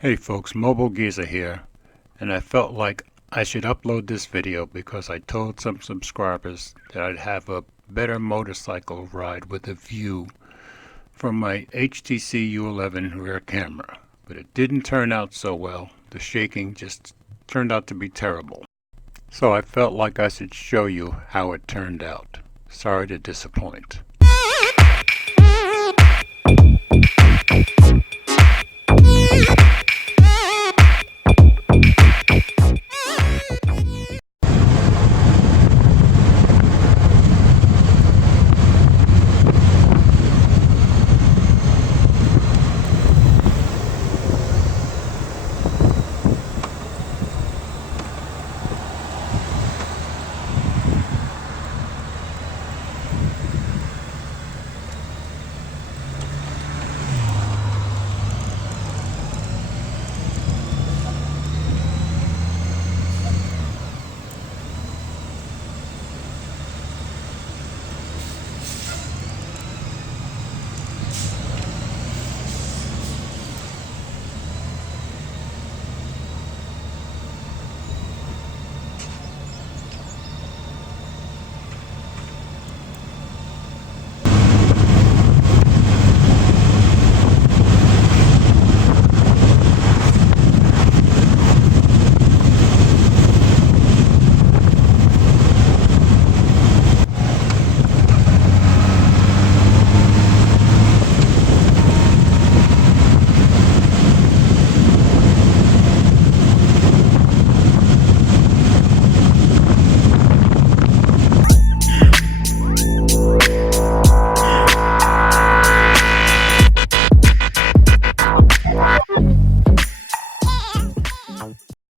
Hey folks, Mobile Geezer here, and I felt like I should upload this video because I told some subscribers that I'd have a better motorcycle ride with a view from my HTC U11 rear camera. But it didn't turn out so well. The shaking just turned out to be terrible. So I felt like I should show you how it turned out. Sorry to disappoint.